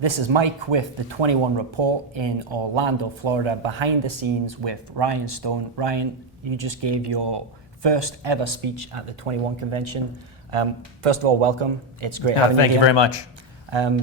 This is Mike with the 21 Report in Orlando, Florida, behind the scenes with Ryan Stone. Ryan, you just gave your first ever speech at the 21 convention. First of all, welcome. It's great having you here. Thank you very much.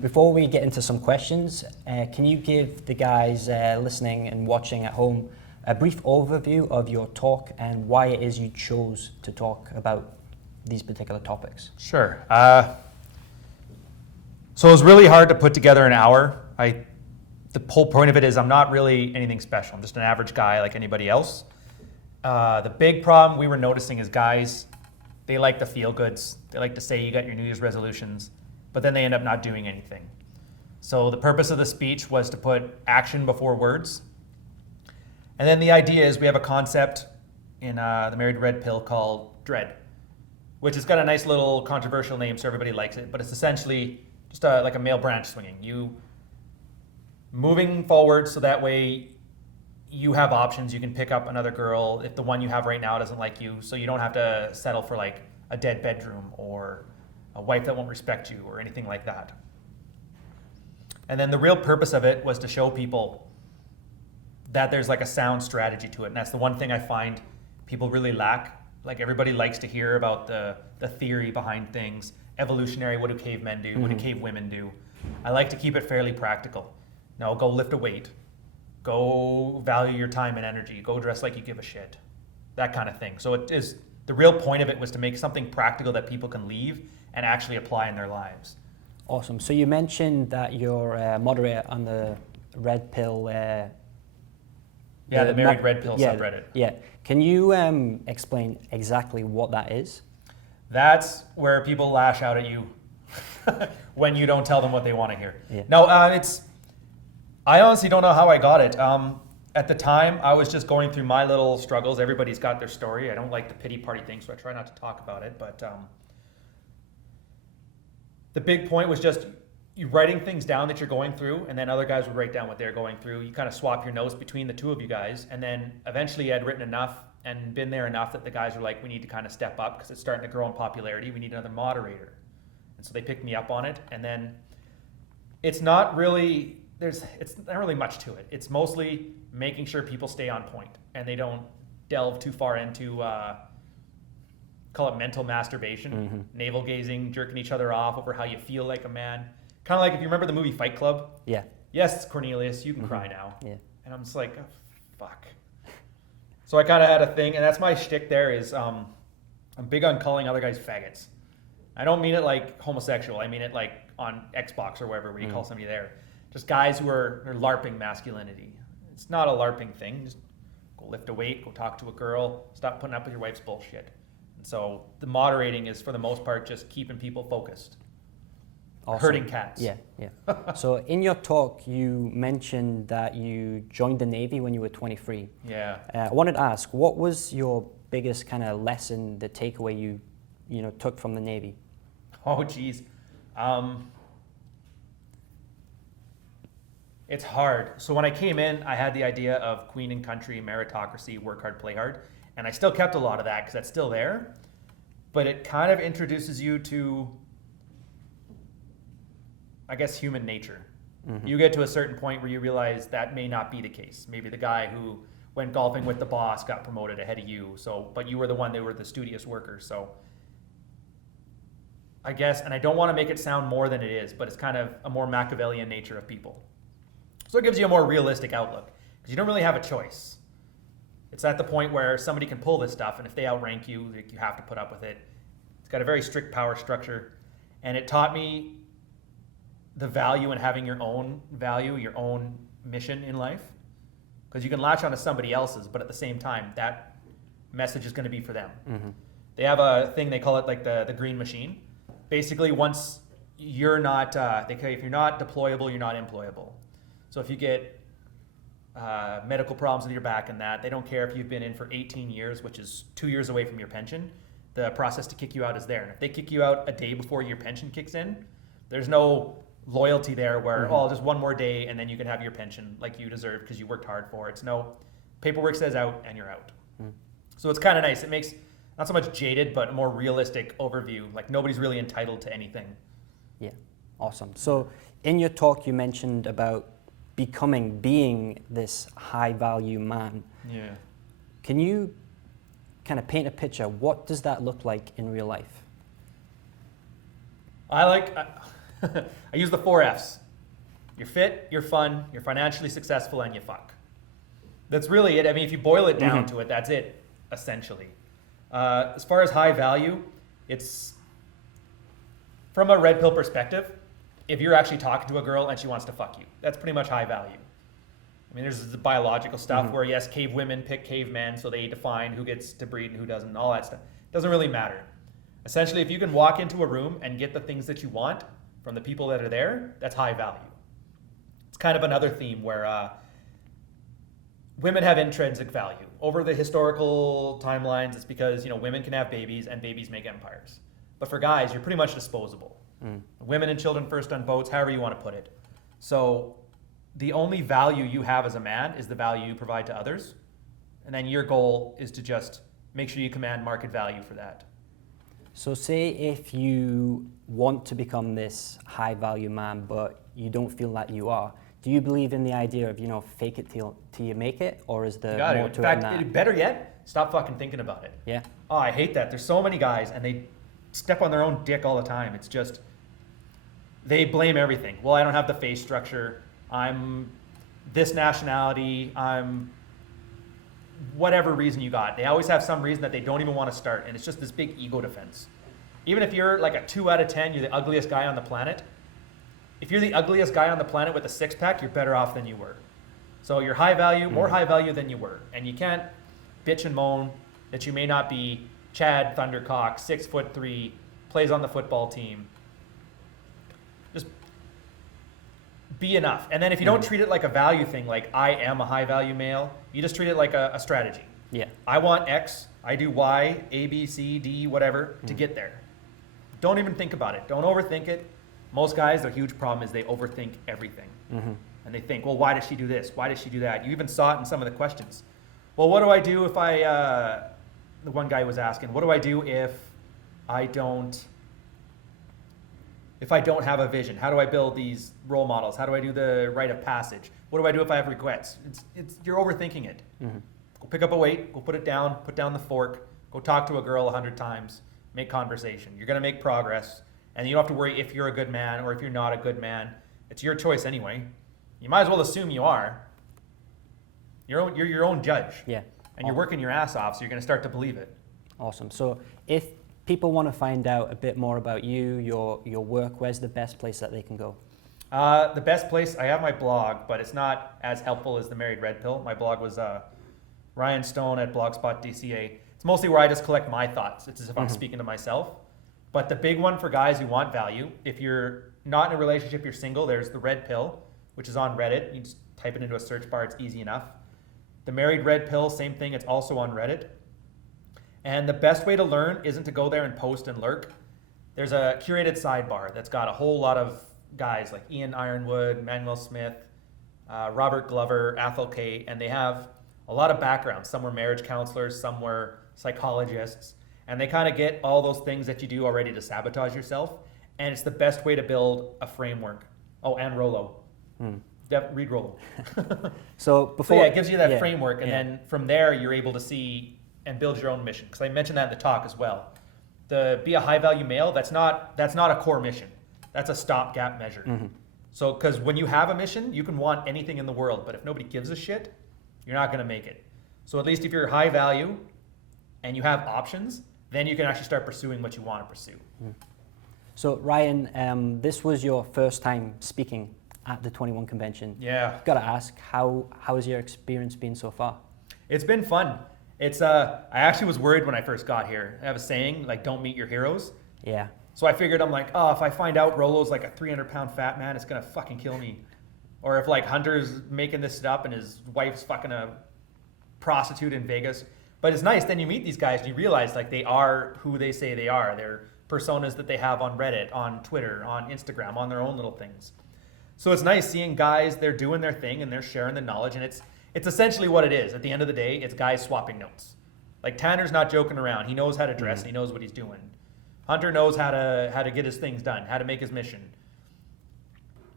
Before we get into some questions, can you give the guys listening and watching at home a brief overview of your talk and why it is you chose to talk about these particular topics? Sure. So it was really hard to put together an hour. The whole point of it is I'm not really anything special. I'm just an average guy like anybody else. The big problem we were noticing is guys, they like the feel goods. They like to say you got your New Year's resolutions, but then they end up not doing anything. So the purpose of the speech was to put action before words. And then the idea is we have a concept in the Married Red Pill called dread, which has got a nice little controversial name so everybody likes it, but it's essentially just like a male branch swinging. You moving forward so that way you have options. You can pick up another girl if the one you have right now doesn't like you, so you don't have to settle for like a dead bedroom or a wife that won't respect you or anything like that. And then the real purpose of it was to show people that there's like a sound strategy to it. And that's the one thing I find people really lack. Like everybody likes to hear about the theory behind things. Evolutionary, what do cavemen do? What do cave women do? I like to keep it fairly practical. No, go lift a weight. Go value your time and energy. Go dress like you give a shit. That kind of thing. So it is, the real point of it was to make something practical that people can leave and actually apply in their lives. Awesome. So you mentioned that you're a moderator on the Red Pill. The Married Red Pill subreddit. Yeah. Can you explain exactly what that is? That's where people lash out at you when you don't tell them what they want to hear. Yeah. No, I honestly don't know how I got it. At the time, I was just going through my little struggles. Everybody's got their story. I don't like the pity party thing, so I try not to talk about it. But the big point was just you writing things down that you're going through, and then other guys would write down what they're going through. You kind of swap your notes between the two of you guys, and then eventually I'd written enough and been there enough that the guys were like, we need to kind of step up because it's starting to grow in popularity. We need another moderator. And so they picked me up on it. And then it's not really much to it. It's mostly making sure people stay on point and they don't delve too far into, call it mental masturbation, navel gazing, jerking each other off over how you feel like a man. Kind of like if you remember the movie Fight Club. Yeah. Yes, Cornelius, you can cry now. Yeah. And I'm just like, oh, fuck. So I kind of had a thing, and that's my shtick there is I'm big on calling other guys faggots. I don't mean it like homosexual. I mean it like on Xbox or wherever where you call somebody there. Just guys who are LARPing masculinity. It's not a LARPing thing. Just go lift a weight, go talk to a girl, stop putting up with your wife's bullshit. And so the moderating is for the most part just keeping people focused. Awesome. Herding cats. Yeah. So in your talk, you mentioned that you joined the Navy when you were 23. Yeah. I wanted to ask, what was your biggest kind of lesson, the takeaway you took from the Navy? Oh, geez. It's hard. So when I came in, I had the idea of queen and country, meritocracy, work hard, play hard. And I still kept a lot of that because that's still there. But it kind of introduces you to, I guess, human nature. You get to a certain point where you realize that may not be the case. Maybe the guy who went golfing with the boss got promoted ahead of you. But you were the one, they were the studious worker. So I guess, and I don't want to make it sound more than it is, but it's kind of a more Machiavellian nature of people. So it gives you a more realistic outlook because you don't really have a choice. It's at the point where somebody can pull this stuff, and if they outrank you, you have to put up with it. It's got a very strict power structure, and it taught me the value in having your own value, your own mission in life, because you can latch onto somebody else's, but at the same time, that message is going to be for them. They have a thing, they call it like the green machine. Basically, once you're not, if you're not deployable, you're not employable. So if you get medical problems with your back and that, they don't care if you've been in for 18 years, which is 2 years away from your pension. The process to kick you out is there. And if they kick you out a day before your pension kicks in, there's no loyalty there where, just one more day and then you can have your pension like you deserve because you worked hard for it. It's no, paperwork says out and you're out. So it's kind of nice. It makes not so much jaded, but a more realistic overview. Like nobody's really entitled to anything. Yeah. Awesome. So in your talk, you mentioned about being this high value man. Yeah. Can you kind of paint a picture? What does that look like in real life? I use the 4 Fs. You're fit, you're fun, you're financially successful, and you fuck. That's really it. I mean, if you boil it down to it, that's it, essentially. As far as high value, it's from a red pill perspective. If you're actually talking to a girl and she wants to fuck you, that's pretty much high value. I mean, there's the biological stuff where, yes, cave women pick cavemen, so they define who gets to breed and who doesn't, all that stuff. Doesn't really matter. Essentially, if you can walk into a room and get the things that you want from the people that are there, that's high value. It's kind of another theme where women have intrinsic value. Over the historical timelines, it's because, women can have babies and babies make empires. But for guys, you're pretty much disposable. Women and children first on boats, however you want to put it. So the only value you have as a man is the value you provide to others. And then your goal is to just make sure you command market value for that. So say if you want to become this high value man, but you don't feel that you are, do you believe in the idea of, fake it till you make it? Or is there more to it than that? Better yet, stop fucking thinking about it. Yeah. Oh, I hate that. There's so many guys and they step on their own dick all the time. It's just, they blame everything. Well, I don't have the face structure. I'm this nationality. I'm whatever reason you got. They always have some reason that they don't even want to start. And it's just this big ego defense. Even if you're like a 2 out of 10, you're the ugliest guy on the planet. If you're the ugliest guy on the planet with a 6-pack, you're better off than you were. So you're high value, more high value than you were. And you can't bitch and moan that you may not be Chad Thundercock, 6'3", plays on the football team. Just be enough. And then if you don't treat it like a value thing, like I am a high value male, you just treat it like a strategy. Yeah. I want X, I do Y, A, B, C, D, whatever, to get there. Don't even think about it. Don't overthink it. Most guys, their huge problem is they overthink everything. And they think, well, why does she do this? Why does she do that? You even saw it in some of the questions. Well, what do I do if the one guy was asking, what do I do if I don't have a vision? How do I build these role models? How do I do the rite of passage? What do I do if I have regrets? You're overthinking it. Go pick up a weight, go put it down, put down the fork, go talk to a girl 100 times, make conversation. You're gonna make progress. And you don't have to worry if you're a good man or if you're not a good man. It's your choice anyway. You might as well assume you are. You're your own judge. Yeah. And you're working your ass off, so you're going to start to believe it. Awesome. So if people want to find out a bit more about you, your work, where's the best place that they can go? The best place, I have my blog, but it's not as helpful as the Married Red Pill. My blog was Rian Stone at blogspot.dca. It's mostly where I just collect my thoughts. It's as if I'm speaking to myself. But the big one for guys who want value, if you're not in a relationship, you're single, there's the Red Pill, which is on Reddit. You just type it into a search bar, it's easy enough. The Married Red Pill, same thing, it's also on Reddit. And the best way to learn isn't to go there and post and lurk. There's a curated sidebar that's got a whole lot of guys like Ian Ironwood, Manuel Smith, Robert Glover, Athol Kate, and they have a lot of backgrounds. Some were marriage counselors, some were psychologists. And they kind of get all those things that you do already to sabotage yourself. And it's the best way to build a framework. Oh, and Rollo. Read Rollo. So it gives you that framework. And then from there, you're able to see and build your own mission. Because I mentioned that in the talk as well. Be a high value male, that's not a core mission. That's a stopgap measure. So, because when you have a mission, you can want anything in the world. But if nobody gives a shit, you're not going to make it. So at least if you're high value and you have options, then you can actually start pursuing what you want to pursue. So Rian, this was your first time speaking at the 21 convention. Yeah. Got to ask, how has your experience been so far? It's been fun. I actually was worried when I first got here. I have a saying, like, don't meet your heroes. Yeah. So I figured, I'm like, oh, if I find out Rollo's like a 300-pound fat man, it's going to fucking kill me. Or if like Hunter's making this up and his wife's fucking a prostitute in Vegas. But it's nice, then you meet these guys and you realize like they are who they say they are. They're personas that they have on Reddit, on Twitter, on Instagram, on their own little things. So it's nice seeing guys, they're doing their thing and they're sharing the knowledge, and it's essentially what it is. At the end of the day, it's guys swapping notes. Like Tanner's not joking around. He knows how to dress and he knows what he's doing. Hunter knows how to get his things done, how to make his mission.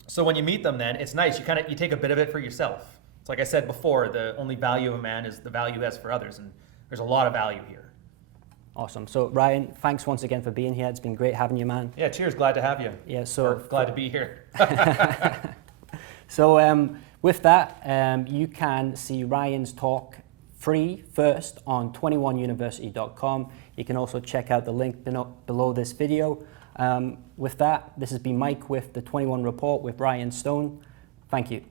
So when you meet them, then it's nice. You take a bit of it for yourself. It's like I said before, the only value of a man is the value he has for others, and there's a lot of value here. Awesome. So Ryan, thanks once again for being here. It's been great having you, man. Yeah, cheers. Glad to have you. Yeah. So Or glad to be here. So with that, you can see Ryan's talk free first on 21university.com. You can also check out the link below this video. With that, this has been Mike with the 21 Report with Ryan Stone. Thank you.